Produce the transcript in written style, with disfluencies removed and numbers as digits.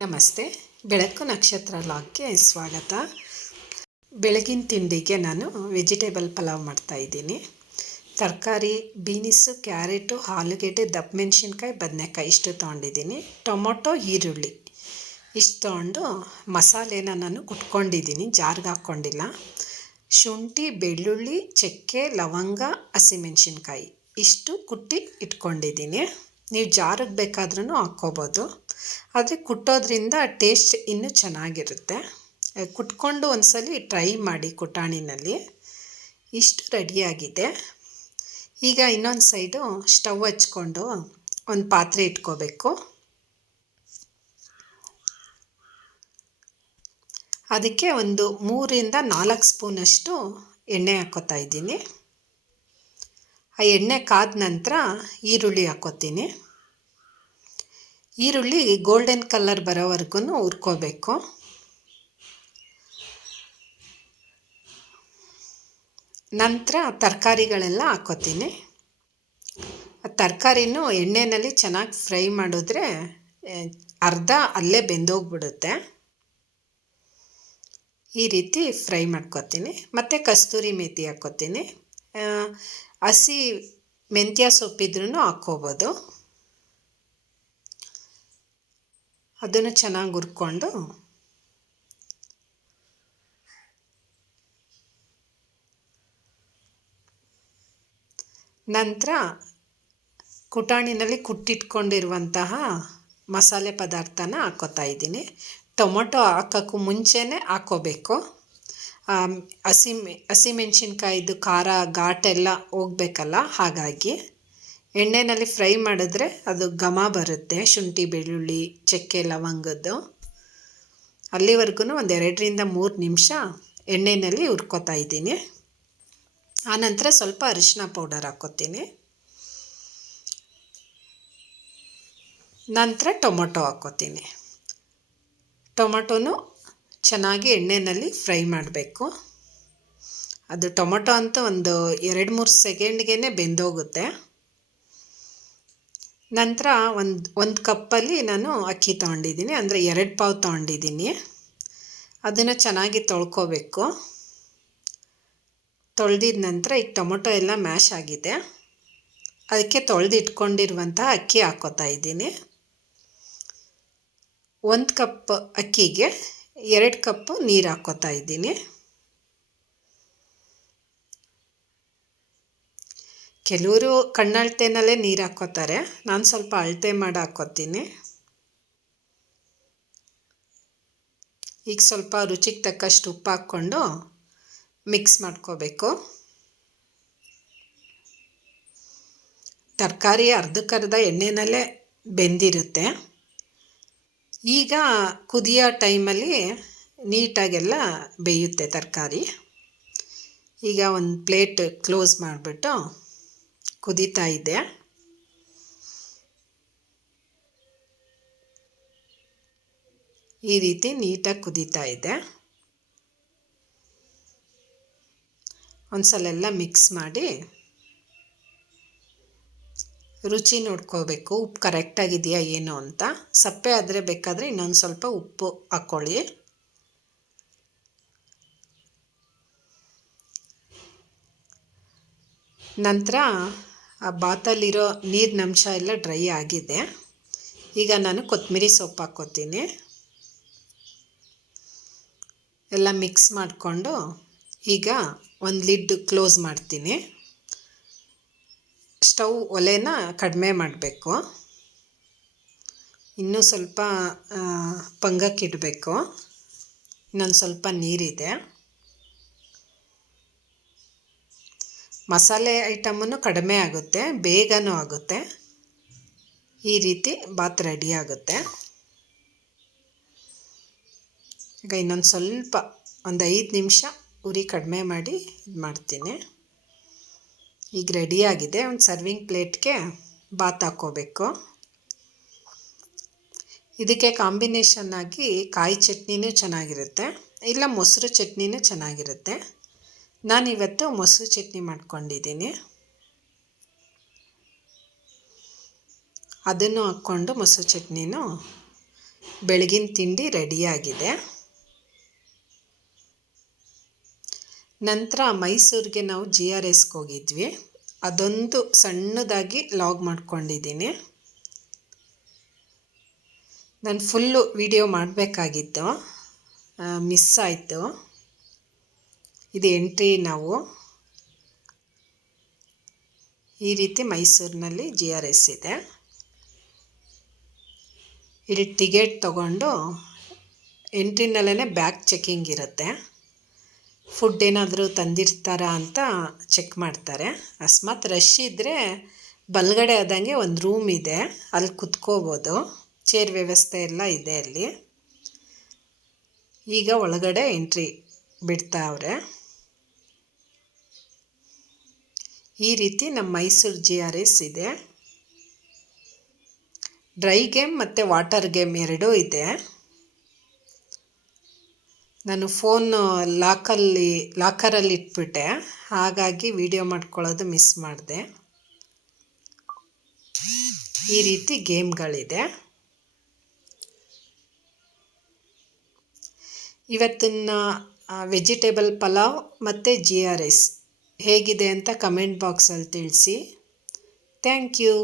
ನಮಸ್ತೆ. ಬೆಳಕು ನಕ್ಷತ್ರ ಲಾಗ್ಗೆ ಸ್ವಾಗತ. ಬೆಳಗಿನ ತಿಂಡಿಗೆ ನಾನು ವೆಜಿಟೇಬಲ್ ಪಲಾವ್ ಮಾಡ್ತಾಯಿದ್ದೀನಿ. ತರಕಾರಿ ಬೀನಿಸು, ಕ್ಯಾರೆಟು, ಆಲೂಗೆಡ್ಡೆ, ದಪ್ಪ ಮೆಣಸಿನ್ಕಾಯಿ, ಬದನೆಕಾಯಿ ಇಷ್ಟು ತೊಗೊಂಡಿದ್ದೀನಿ. ಟೊಮೊಟೊ, ಈರುಳ್ಳಿ ಇಷ್ಟು ತೊಗೊಂಡು ಮಸಾಲೆನ ನಾನು ಕುಟ್ಕೊಂಡಿದ್ದೀನಿ, ಜಾರ್ಗೆ ಹಾಕ್ಕೊಂಡಿಲ್ಲ. ಶುಂಠಿ, ಬೆಳ್ಳುಳ್ಳಿ, ಚಕ್ಕೆ, ಲವಂಗ, ಹಸಿಮೆಣಸಿನ್ಕಾಯಿ ಇಷ್ಟು ಕುಟ್ಟಿ ಇಟ್ಕೊಂಡಿದ್ದೀನಿ. ನೀವು ಜಾರಿಗೆ ಬೇಕಾದ್ರೂ ಹಾಕ್ಕೋಬೋದು, ಆದರೆ ಕುಟ್ಟೋದ್ರಿಂದ ಟೇಸ್ಟ್ ಇನ್ನೂ ಚೆನ್ನಾಗಿರುತ್ತೆ. ಕುಟ್ಕೊಂಡು ಒಂದ್ಸಲ ಟ್ರೈ ಮಾಡಿ ಕುಟಾಣಿನಲ್ಲಿ. ಇಷ್ಟು ರೆಡಿಯಾಗಿದೆ. ಈಗ ಇನ್ನೊಂದು ಸೈಡು ಸ್ಟವ್ ಹಚ್ಕೊಂಡು ಒಂದು ಪಾತ್ರೆ ಇಟ್ಕೋಬೇಕು. ಅದಕ್ಕೆ ಒಂದು 3-4 ಸ್ಪೂನಷ್ಟು ಎಣ್ಣೆ ಹಾಕ್ಕೋತಾ ಇದ್ದೀನಿ. ಆ ಎಣ್ಣೆ ಕಾದ ನಂತರ ಈರುಳ್ಳಿ ಹಾಕ್ಕೋತೀನಿ. ಈರುಳ್ಳಿ ಗೋಲ್ಡನ್ ಕಲರ್ ಬರೋವರೆಗೂ ಹುರ್ಕೋಬೇಕು. ನಂತರ ತರಕಾರಿಗಳೆಲ್ಲ ಹಾಕ್ಕೋತೀನಿ. ತರಕಾರಿನೂ ಎಣ್ಣೆಯಲ್ಲಿ ಚೆನ್ನಾಗಿ ಫ್ರೈ ಮಾಡಿದ್ರೆ ಅರ್ಧ ಅಲ್ಲೇ ಬೆಂದೋಗ್ಬಿಡುತ್ತೆ. ಈ ರೀತಿ ಫ್ರೈ ಮಾಡ್ಕೋತೀನಿ. ಮತ್ತು ಕಸ್ತೂರಿ ಮೇಥಿ ಹಾಕ್ಕೋತೀನಿ. ಹಸಿ ಮೆಂತ್ಯ ಸೊಪ್ಪಿದ್ರೂ ಹಾಕ್ಕೋಬೋದು. ಅದನ್ನು ಚೆನ್ನಾಗಿ ಹುರ್ಕೊಂಡು ನಂತರ ಕುಟಾಣಿನಲ್ಲಿ ಕುಟ್ಟಿಟ್ಕೊಂಡಿರುವಂತಹ ಮಸಾಲೆ ಪದಾರ್ಥನ ಹಾಕ್ಕೋತಾ ಇದ್ದೀನಿ. ಟೊಮೊಟೊ ಹಾಕೋಕ್ಕೂ ಮುಂಚೆನೇ ಹಾಕ್ಕೋಬೇಕು. ಹಸಿಮೆಣ್ಸಿನ್ಕಾಯಿದು ಖಾರ ಘಾಟೆಲ್ಲ ಹೋಗಬೇಕಲ್ಲ, ಹಾಗಾಗಿ ಎಣ್ಣೆಯಲ್ಲಿ ಫ್ರೈ ಮಾಡಿದ್ರೆ ಅದು ಘಮ ಬರುತ್ತೆ. ಶುಂಠಿ, ಬೆಳ್ಳುಳ್ಳಿ, ಚಕ್ಕೆ, ಲವಂಗದ್ದು ಅಲ್ಲಿವರೆಗೂ ಒಂದು 2-3 ನಿಮಿಷ ಎಣ್ಣೆಯಲ್ಲಿ ಹುರ್ಕೋತಾ ಇದ್ದೀನಿ. ಆನಂತರ ಸ್ವಲ್ಪ ಅರಿಶಿನ ಪೌಡರ್ ಹಾಕ್ಕೋತೀನಿ. ನಂತರ ಟೊಮೊಟೊ ಹಾಕ್ಕೋತೀನಿ. ಟೊಮೊಟೊನೂ ಚೆನ್ನಾಗಿ ಎಣ್ಣೆಯಲ್ಲಿ ಫ್ರೈ ಮಾಡಬೇಕು. ಅದು ಟೊಮೊಟೊ ಅಂತೂ ಒಂದು 2-3 ಸೆಕೆಂಡ್ಗೆ ಬೆಂದೋಗುತ್ತೆ. ನಂತರ ಒಂದು ಕಪ್ಪಲ್ಲಿ ನಾನು ಅಕ್ಕಿ ತೊಗೊಂಡಿದ್ದೀನಿ, ಅಂದರೆ 2 ಪಾವು ತೊಗೊಂಡಿದ್ದೀನಿ. ಅದನ್ನು ಚೆನ್ನಾಗಿ ತೊಳ್ಕೊಬೇಕು. ತೊಳೆದಿದ ನಂತರ ಈಗ ಟೊಮೊಟೊ ಎಲ್ಲ ಮ್ಯಾಶ್ ಆಗಿದೆ. ಅದಕ್ಕೆ ತೊಳೆದಿಟ್ಕೊಂಡಿರುವಂಥ ಅಕ್ಕಿ ಹಾಕ್ಕೋತಾ ಇದ್ದೀನಿ. 1 ಕಪ್ ಅಕ್ಕಿಗೆ 2 ಕಪ್ಪು ನೀರು ಹಾಕ್ಕೋತಾ ಇದ್ದೀನಿ. ಕೆಲವರು ಕಣ್ಣಳತೆನಲ್ಲೇ ನೀರು ಹಾಕ್ಕೋತಾರೆ, ನಾನು ಸ್ವಲ್ಪ ಅಳತೆ ಮಾಡಿ ಹಾಕ್ಕೋತೀನಿ. ಈಗ ಸ್ವಲ್ಪ ರುಚಿಗೆ ತಕ್ಕಷ್ಟು ಉಪ್ಪು ಹಾಕ್ಕೊಂಡು ಮಿಕ್ಸ್ ಮಾಡ್ಕೋಬೇಕು. ತರಕಾರಿ ಅರ್ಧಕ್ಕರ್ಧ ಎಣ್ಣೆನಲ್ಲೇ ಬೆಂದಿರುತ್ತೆ. ಈಗ ಕುದಿಯೋ ಟೈಮಲ್ಲಿ ನೀಟಾಗೆಲ್ಲ ಬೇಯುತ್ತೆ ತರಕಾರಿ. ಈಗ ಒಂದು ಪ್ಲೇಟ್ ಕ್ಲೋಸ್ ಮಾಡಿಬಿಟ್ಟು ಕುದೀತಾ ಇದೆ. ಈ ರೀತಿ ನೀಟಾಗಿ ಕುದೀತಾ ಇದೆ. ಒಂದ್ಸಲ ಎಲ್ಲ ಮಿಕ್ಸ್ ಮಾಡಿ ರುಚಿ ನೋಡ್ಕೋಬೇಕು, ಉಪ್ಪು ಕರೆಕ್ಟಾಗಿದೆಯಾ ಏನು ಅಂತ. ಸಪ್ಪೆ ಆದರೆ ಬೇಕಾದರೆ ಇನ್ನೊಂದು ಸ್ವಲ್ಪ ಉಪ್ಪು ಹಾಕ್ಕೊಳ್ಳಿ. ನಂತರ ಆ ಬಾತಲ್ಲಿರೋ ನೀರಿನ ಅಂಶ ಎಲ್ಲ ಡ್ರೈ ಆಗಿದೆ. ಈಗ ನಾನು ಕೊತ್ತಂಬರಿ ಸೊಪ್ಪು ಹಾಕ್ಕೋತೀನಿ. ಎಲ್ಲ ಮಿಕ್ಸ್ ಮಾಡಿಕೊಂಡು ಈಗ ಒಂದು ಲಿಡ್ ಕ್ಲೋಸ್ ಮಾಡ್ತೀನಿ. ಸ್ಟವ್ ಒಲೆನ ಕಡಿಮೆ ಮಾಡಬೇಕು. ಇನ್ನೂ ಸ್ವಲ್ಪ ಪಂಗಕ್ಕಿಡಬೇಕು. ಇನ್ನೊಂದು ಸ್ವಲ್ಪ ನೀರಿದೆ. ಮಸಾಲೆ ಐಟಮನ್ನು ಕಡಿಮೆ ಆಗುತ್ತೆ, ಬೇಗನೂ ಆಗುತ್ತೆ. ಈ ರೀತಿ ಬಾತ್ ರೆಡಿ ಆಗುತ್ತೆ. ಈಗ ಇನ್ನೊಂದು ಸ್ವಲ್ಪ ಒಂದು 5 ನಿಮಿಷ ಉರಿ ಕಡಿಮೆ ಮಾಡಿ ಇದು ಮಾಡ್ತೀನಿ. ಈಗ ರೆಡಿಯಾಗಿದೆ. ಒಂದು ಸರ್ವಿಂಗ್ ಪ್ಲೇಟ್ಗೆ ಬಾತ್ ಹಾಕ್ಕೋಬೇಕು. ಇದಕ್ಕೆ ಕಾಂಬಿನೇಷನ್ನಾಗಿ ಕಾಯಿ ಚಟ್ನಿನೂ ಚೆನ್ನಾಗಿರುತ್ತೆ, ಇಲ್ಲ ಮೊಸರು ಚಟ್ನಿನೂ ಚೆನ್ನಾಗಿರುತ್ತೆ. ನಾನಿವತ್ತು ಮೊಸರು ಚಟ್ನಿ ಮಾಡ್ಕೊಂಡಿದ್ದೀನಿ. ಅದನ್ನು ಹಾಕ್ಕೊಂಡು ಮೊಸರು ಚಟ್ನಿನೂ ಬೆಳಗಿನ ತಿಂಡಿ ರೆಡಿಯಾಗಿದೆ. ನಂತರ ಮೈಸೂರಿಗೆ ನಾವು GRSಗೆ ಹೋಗಿದ್ವಿ. ಅದೊಂದು ಸಣ್ಣದಾಗಿ ಲಾಗ್ ಮಾಡ್ಕೊಂಡಿದ್ದೀನಿ. ನಾನು ಫುಲ್ಲು ವಿಡಿಯೋ ಮಾಡಬೇಕಾಗಿತ್ತು, ಮಿಸ್ ಆಯಿತು. ಇದು ಎಂಟ್ರಿ. ನಾವು ಈ ರೀತಿ ಮೈಸೂರಿನಲ್ಲಿ GRS ಇದೆ. ಇಲ್ಲಿ ಟಿಕೆಟ್ ತೊಗೊಂಡು ಎಂಟ್ರಿನಲ್ಲೇ ಬ್ಯಾಗ್ ಚೆಕಿಂಗ್ ಇರುತ್ತೆ. ಫುಡ್ ಏನಾದರೂ ತಂದಿರ್ತಾರಾ ಅಂತ ಚೆಕ್ ಮಾಡ್ತಾರೆ. ಅಕಸ್ಮಾತ್ ರಶ್ ಇದ್ದರೆ ಬಲಗಡೆ ಆದಂಗೆ ಒಂದು ರೂಮ್ ಇದೆ, ಅಲ್ಲಿ ಕುತ್ಕೋಬೋದು. ಚೇರ್ ವ್ಯವಸ್ಥೆ ಎಲ್ಲ ಇದೆ ಅಲ್ಲಿ. ಈಗ ಒಳಗಡೆ ಎಂಟ್ರಿ ಬಿಡ್ತಾವ್ರೆ. ಈ ರೀತಿ ನಮ್ಮ ಮೈಸೂರು GRS ಇದೆ. ಡ್ರೈ ಗೇಮ್ ಮತ್ತು ವಾಟರ್ ಗೇಮ್ ಎರಡೂ ಇದೆ. ನಾನು ಫೋನ್ ಲಾಕರಲ್ಲಿ ಇಟ್ಬಿಟ್ಟೆ, ಹಾಗಾಗಿ ವಿಡಿಯೋ ಮಾಡ್ಕೊಳ್ಳೋದು ಮಿಸ್ ಮಾಡಿದೆ. ಈ ರೀತಿ ಗೇಮ್ಗಳಿದೆ. ಇವತ್ತಿನ ವೆಜಿಟೇಬಲ್ ಪಲಾವ್ ಮತ್ತು GRS ಹೇಗಿದೆ ಅಂತ ಕಮೆಂಟ್ ಬಾಕ್ಸಲ್ಲಿ ತಿಳಿಸಿ. Thank you.